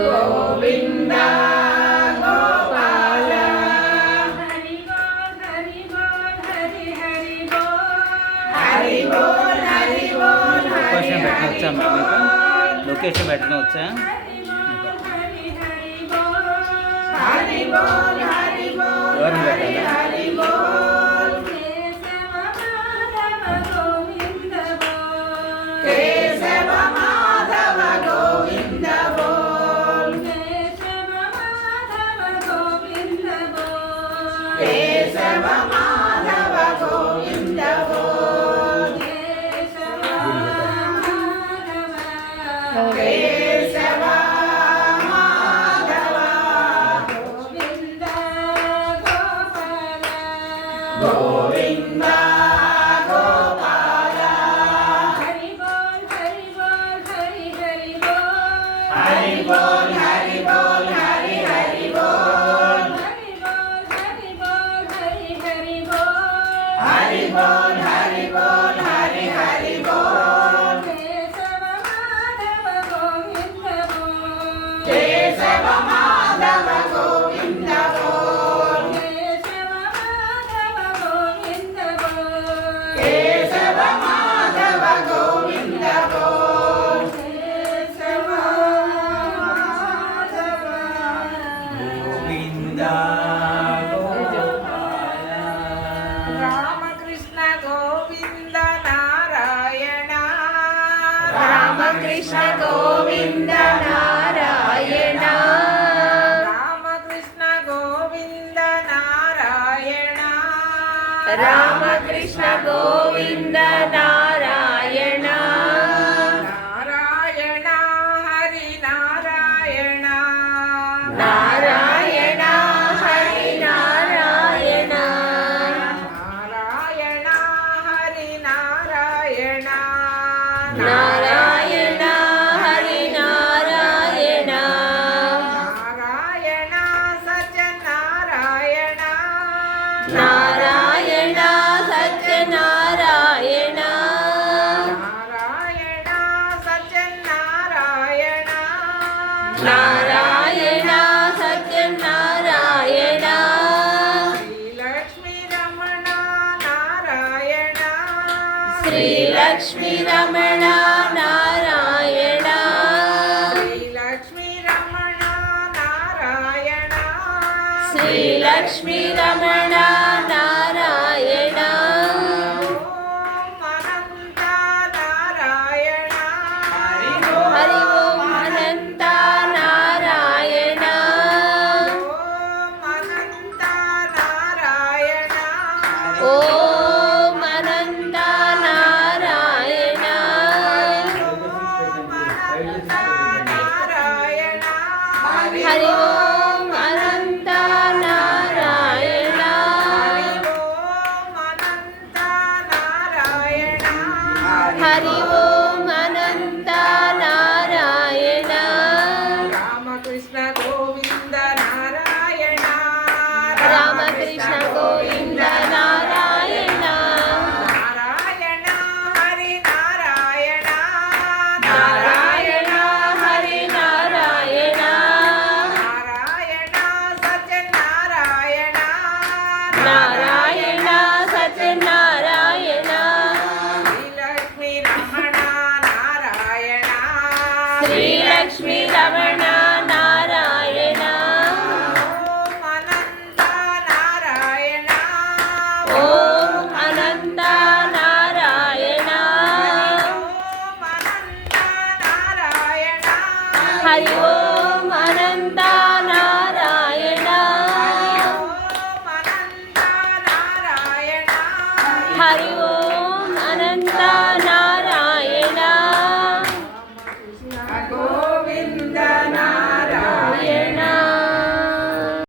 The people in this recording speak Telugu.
గోవింద గోపాల లొకేషన్ పెట్టిన వచ్చా ఎవరిని పెట్టాలి గోవింద గోపాల హరి బోల్ హరి బోల్ హరి హరి బోల్ హరి బోల్ హరి బోల్ హరి హరి బోల్ కేశవ మాధవ గోవింద బోల్ కేశవ మాధవ గోవింద బోల్ గోవింద రామకృష్ణ గోవింద నారాయణ రామకృష్ణ గోవింద నారాయణ రామకృష్ణ గోవింద నారాయణ రామకృష్ణ గోవింద నారాయణ నారాయణ హరి నారాయణ నారాయణ హరి నారాయణ నారాయణ హరి నారాయణ నారాయణ హరి నారాయణ నారాయణ సత్యనారాయణ నారాయణ సత్యనారాయణ నారాయణ సత్యనారాయణ నారాయణ సత్యనారాయణ శ్రీలక్ష్మీ రమణ నారాయణ శ్రీలక్ష్మీ రమణ నారాయణ శ్రీలక్ష్మీ రమణ నారాయణ శ్రీలక్ష్మీ రమణ నారాయణ ఓం అనంత నారాయణ హరి ఓం అనంత నారాయణ ఓం అనంత నారాయణ ఓం అనంత నారాయణ ఓం అనంత నారాయణ హరి ఓం అనంత నారాయణ హరి ఓం అనంత నారాయణ రామకృష్ణ గోవింద నారాయణ రామకృష్ణ గోవింద నారాయణ నారాయణ హరి నారాయణ నారాయణ హరి నారాయణ నారాయణ సత్యనారాయణ నారాయణ సత్యనారాయణ శ్రీలక్ష్మీ రమణ నారాయణ శ్రీలక్ష్మీ రమణ నారాయణ ఓం అనంత నారాయణ ఓం అనంత నారాయణ ఓం అనంత నారాయణ హరి ఓం అనంత నారాయణ ఓం అనంత నారాయణ హరి